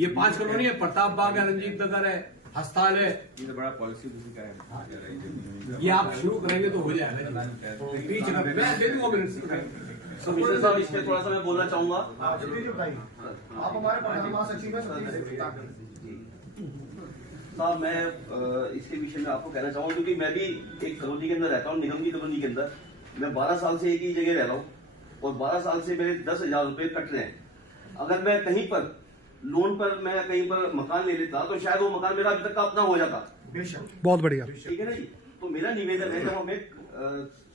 ये 5 कॉलोनी है, प्रताप बाग है, रंजीत नगर है, हस्ताल है। ये तो बड़ा पॉलिसी दूसरी का है। ये आप शुरू करेंगे तो हो जाएगा। बीच में मैं दे दूंगा मिनट। कमिश्नर साहब, इस पे थोड़ा सा मैं बोलना चाहूंगा। आप हमारे प्रधान महासचिव हैं। साहब, मैं इसके विषय में आपको कहना चाहूंगा, क्योंकि मैं भी एक कॉलोनी के अंदर रहता हूँ, निगम की कॉलोनी के अंदर। मैं 12 साल से एक ही जगह रह रहा हूँ और 12 साल से मेरे 10,000 रुपए कट रहे हैं। अगर मैं कहीं पर लोन पर मैं कहीं पर मकान ले लेता तो शायद वो मकान मेरा अभी तक का अपना हो जाता। बहुत बढ़िया। ठीक है ना जी। तो मेरा निवेदन है, जब हमें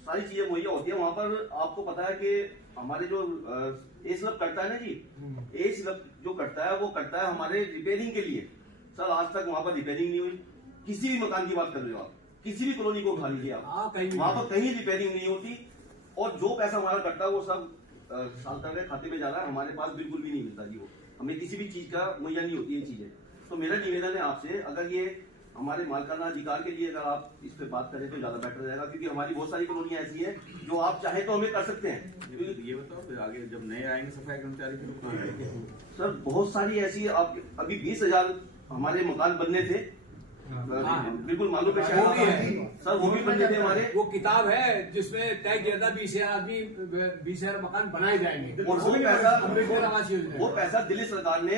सारी चीजें मुहैया होती है, वहां पर आपको पता है कि हमारे जो ए स्लैब कटता है ना जी, ए स्लैब जो कटता है वो कटता है हमारे रिपेयरिंग के लिए। सर, आज तक वहां पर रिपेयरिंग नहीं हुई। किसी भी मकान की बात कर रहे हो आप, किसी भी कॉलोनी को उठा लीजिए आप, वहां पर कहीं रिपेयरिंग नहीं होती। और जो पैसा हमारा कटता है वो सब साल तक खाते में जा रहा है, हमारे पास बिल्कुल भी नहीं मिलता जी। वो हमें किसी भी चीज का मुहैया नहीं होती ये चीजें। तो मेरा निवेदन है आपसे, अगर ये हमारे मालिकाना अधिकार के लिए अगर आप इस पे बात करें तो ज्यादा बेटर रहेगा, क्योंकि हमारी बहुत सारी कॉलोनियां ऐसी हैं जो आप चाहे तो हमें कर सकते हैं। ये बताओ फिर आगे जब नए आएंगे सफाई कर्मचारी फिर कहाँ आएंगे? सर, बहुत सारी ऐसी आप अभी 20,000 हमारे मकान बनने थे, बिल्कुल मालूम है सर, वो भी बनने थे हमारे। वो किताब है जिसमें तय किया था 20,000 आदमी 20,000 मकान बनाए जाएंगे। और वो पैसा दिल्ली सरकार ने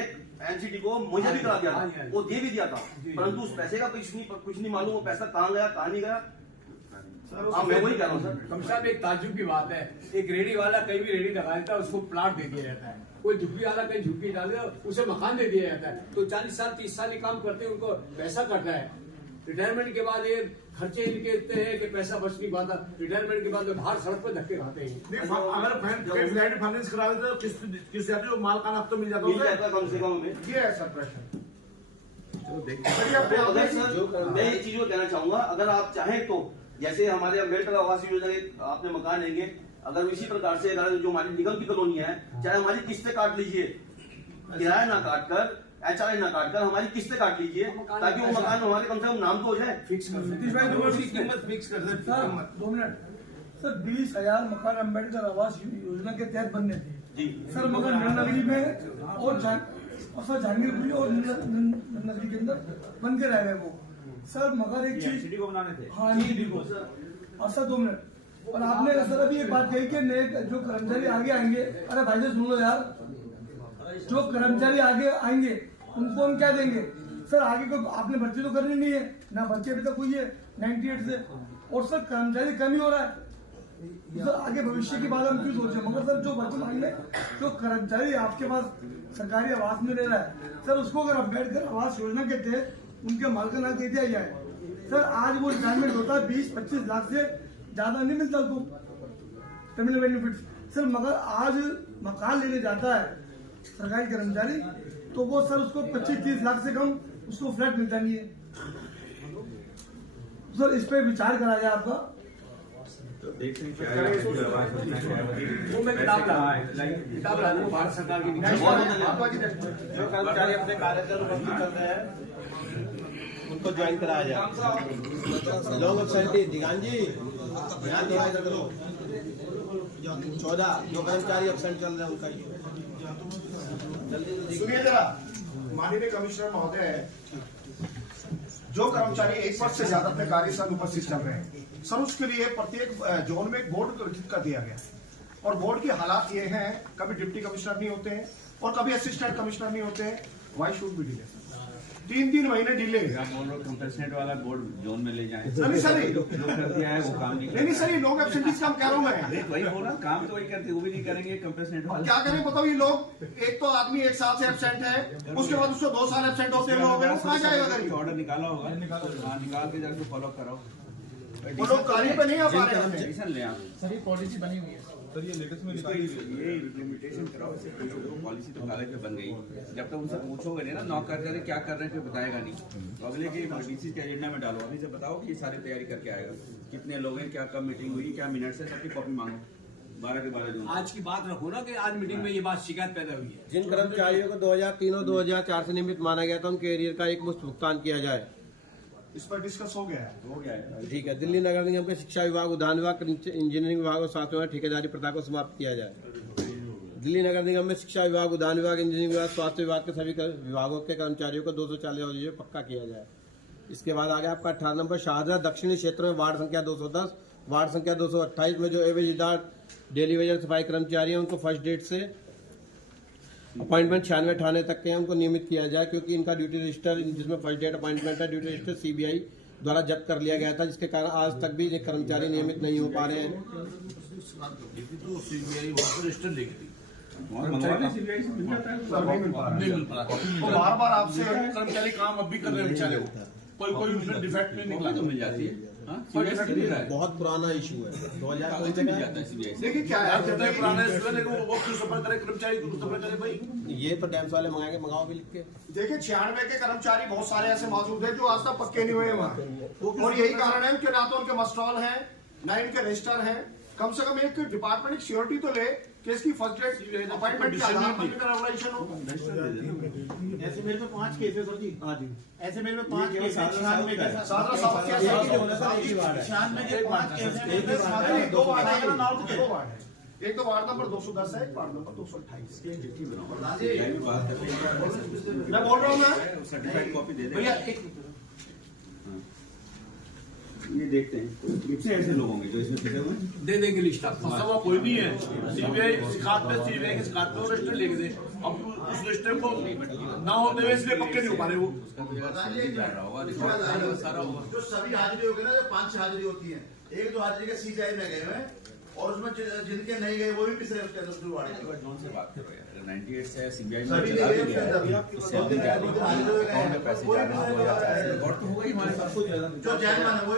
एनसीटी को मुझे भी करा दिया था, वो दे भी दिया था, परंतु उस पैसे का कुछ नहीं मालूम वो पैसा कहाँ गया कहाँ नहीं गया। मैं वही कह रहा हूँ सर। कमिश्नर साहब, एक ताज्जुब की बात है, एक रेडी वाला कहीं भी रेडी लगा देता है, उसको प्लाट दे दिया जाता है। कोई झुग्गी वाला कहीं झुग्गी डाल देता है, उसे मकान दे दिया जाता है। तो 40 साल 30 साल ये काम करते हैं, उनको पैसा कट रहा है। रिटायरमेंट के बाद ये खर्चे इनके इतने हैं कि पैसा बच नहीं पाता। रिटायरमेंट के बाद बाहर सड़क पर धक्के खाते हैं। अगर फाइनेंस करा देते तो किस जाती है मालकाना अब तो मिल जाता कम से कम हमें। ये है सर प्रश्न। मैं एक चीज को कहना चाहूंगा, अगर आप चाहें तो जैसे हमारे अम्बेडकर आवास योजना के आपने मकान लेंगे, अगर इसी प्रकार से अगर जो हमारी निगम की कॉलोनी है, चाहे हमारी किस्तें काट लीजिए, किराया ना काट कर, HRA ना काट कर हमारी किस्तें काट लीजिए, ताकि वो मकान हमारे कम से कम नाम तो हो जाए। फिक्स कर कीमत फिक्स कर दे सर। 2 मिनट सर, 20,000 मकान अम्बेडकर आवास योजना के तहत बनने थे जी सर। मगर नगरी में और सर जहांगीरपुरी और नगरी के अंदर बन के रह गए वो सर। मगर एक चीज सिटी को बनाने थे। हाँ जी और सर 2 मिनट। और आपने सर अभी एक बात कही कि नए जो कर्मचारी आगे आएंगे, अरे भाई जी सुन लो यार, जो कर्मचारी आगे आएंगे उनको हम क्या देंगे सर? आगे को आपने भर्ती तो करनी नहीं है ना, भर्ती अभी तक हुई है 98 से, और सर कर्मचारी कम ही हो रहा है। सर आगे भविष्य की बात हम क्यों सोचे? मगर सर जो वर्तमान में जो कर्मचारी आपके पास सरकारी आवास में रह रहा है सर, उसको अगर अम्बेडकर आवास योजना के तहत उनके मालिकाना दे दिया जाए सर, आज वो रिटायरमेंट होता है 20-25 लाख से ज्यादा नहीं मिलता उसको टर्मिनल बेनिफिट सर। मगर आज मकान लेने जाता है सरकारी कर्मचारी तो वो सर उसको 25-30 लाख से कम उसको फ्लैट मिलता नहीं है सर। इस पे विचार करा जाए आपका। तो देखते हैं क्या वो मैं किताब ला दूँ भारत सरकार की। जो कर्मचारी अपने कार्यकाल उपस्थित कर रहे हैं उनको ज्वाइन कराया जाए। लोग एब्सेंटी दिगान जी ध्यान दिया करो। 14 जो कर्मचारी एब्सेंट चल रहे हैं उनका सुनिए जरा, माननीय कमिश्नर महोदय, जो कर्मचारी 1 वर्ष से ज्यादा अपने कार्यस्थल उपस्थित चल रहे हैं सर, उसके लिए प्रत्येक जोन में एक बोर्ड गठित कर दिया गया और बोर्ड की हालात ये हैं, कभी डिप्टी कमिश्नर नहीं होते हैं और कभी असिस्टेंट कमिश्नर नहीं होते हैं। Why should be delay? 3-3 महीने डिले। कंपनसेट वाला बोर्ड जोन में ले जाएं। नहीं सर, जो कर दिया है वो काम नहीं सर, ये लोग एब्सेंटीज काम कह रहा हूँ मैं। वही बोला, काम तो वही करते, वो भी नहीं करेंगे कंपनसेट वाला। क्या करें बताओ? ये लोग, एक तो आदमी 1 साल से एब्सेंट है, उसके बाद उसको 2 साल एब्सेंट होते हुए हो गए, वो कहाँ जाएगा? अगर ऑर्डर निकाला होगा, निकाल के जाकर फॉलो कराओ। वो लोग कार्य पे नहीं आ पा रहे हैं। डिसीजन ले आप सर, ये पॉलिसी बनी हुई है सर, ये लेटेस्ट में ये इम्प्लीमेंटेशन कराओ। पॉलिसी तो कागज पे बन गई, जब तक उनसे पूछोगे नहीं ना नौकर करे क्या कर रहे हैं, फिर बताएगा नहीं। तो अगले के डीसी के एजेंडा में डालो, अभी से बताओ कि ये सारी तैयारी करके आएगा, कितने लोग हैं, क्या कब मीटिंग हुई, क्या मिनट्स है, सबकी कॉपी मांगो। 12 के 12 जून आज की बात रखो ना कि आज मीटिंग में ये बात शिकायत पैदा हुई है। जिन कर्मचारियों को 2003 और 2004 से नियमित माना गया था उनके एरियर का एक मुश्त भुगतान किया जाए। इस पर डिस्कस हो गया है। ठीक है। दिल्ली नगर निगम के शिक्षा विभाग, उद्यान विभाग, इंजीनियरिंग विभाग और सातवें ठेकेदारी प्रथा को समाप्त किया जाए। दिल्ली नगर निगम में शिक्षा विभाग, उद्यान विभाग, इंजीनियरिंग विभाग, स्वास्थ्य विभाग के सभी विभागों के कर्मचारियों को 240 अवधि में पक्का किया जाए। इसके बाद आगे आपका 18 नंबर शाहजहां दक्षिणी क्षेत्र में वार्ड संख्या 210, वार्ड संख्या 228 में जो एवरेजदार डेली वेजर सफाई कर्मचारी हैं उनको फर्स्ट डेट से अपॉइंटमेंट 96 तक के हैं उनको नियमित किया जाए, क्योंकि इनका ड्यूटी रजिस्टर जिसमें फर्स्ट डेट अपॉइंटमेंट है ड्यूटी रजिस्टर सीबीआई द्वारा जब्त कर लिया गया था, जिसके कारण आज तक भी ये कर्मचारी नियमित नहीं हो पा रहे हैं। बार बार आपसे कर्मचारी काम अब भी कर रहे हैं बेचारे को, कोई उसमें डिफेक्ट नहीं निकला तो मिल जाती है। हाँ, CBI से मिल रहा है। बहुत पुराना इशू है, 2000 कागज से मिल जाता है CBI से। देखिए क्या है, कितने पुराने इशू है, लेकिन वो क्यों सफर करे कर्मचारी, क्यों सफर करे भाई। ये तो डैम्स वाले मंगाएंगे, मंगाओ भी लिख के। देखिए 96 के कर्मचारी बहुत सारे ऐसे मौजूद हैं जो आज तक पक्के नहीं हुए वहाँ, और यही कारण है कि ना तो उनके मस्टॉल हैं ना इनके रजिस्टर हैं। कम से कम एक डिपार्टमेंट सिक्योरिटी तो ले कि इसकी फर्स्ट डेट अपॉइंटमेंट के आधार पर रेगुलेशन हो। ऐसे मेरे में 5 केस है सर जी। हाँ जी, ऐसे मेरे में 5 केस है, 96 के। 17 साल के 96 के 5 केस है, 2 वार्ड है, एक तो वार्ड नंबर 210 है, एक वार्ड नंबर 228। CBI में बात करते हैं। मैं बोल रहा हूँ मैं सर्टिफाइड कॉपी दे भैया दें। एक ये देखते हैं कितने ऐसे लोग होंगे जो इसमें फंसे हुए हैं। दे देंगे लिस्ट आपको। फंसा हुआ कोई नहीं है, सीबीआई शिकायत पे सीबीआई की शिकायत पे रजिस्टर लिख दे। अब उस रजिस्टर को ना होते हुए इसलिए पक्के नहीं हो पा रहे वो। जा रहा होगा, रिकॉर्ड सारा होगा। जो सभी हाजिरी होगी ना, जो 5-6 हाजिरी होती है, एक दो हाजिरी के सीबीआई में गए हुए हैं और उसमें जिनके नहीं गए वो भी पिछले उसके अंदर शुरू वाले जोन से बात करो यार, 98 से CBI में सभी चला नहीं भी गए गया उसके है, अंदर। तो सैलरी जा रही है, अकाउंट में पैसे जा रहे हैं, 2004 से रिकॉर्ड तो होगा ही हमारे पास। जो जैन है वो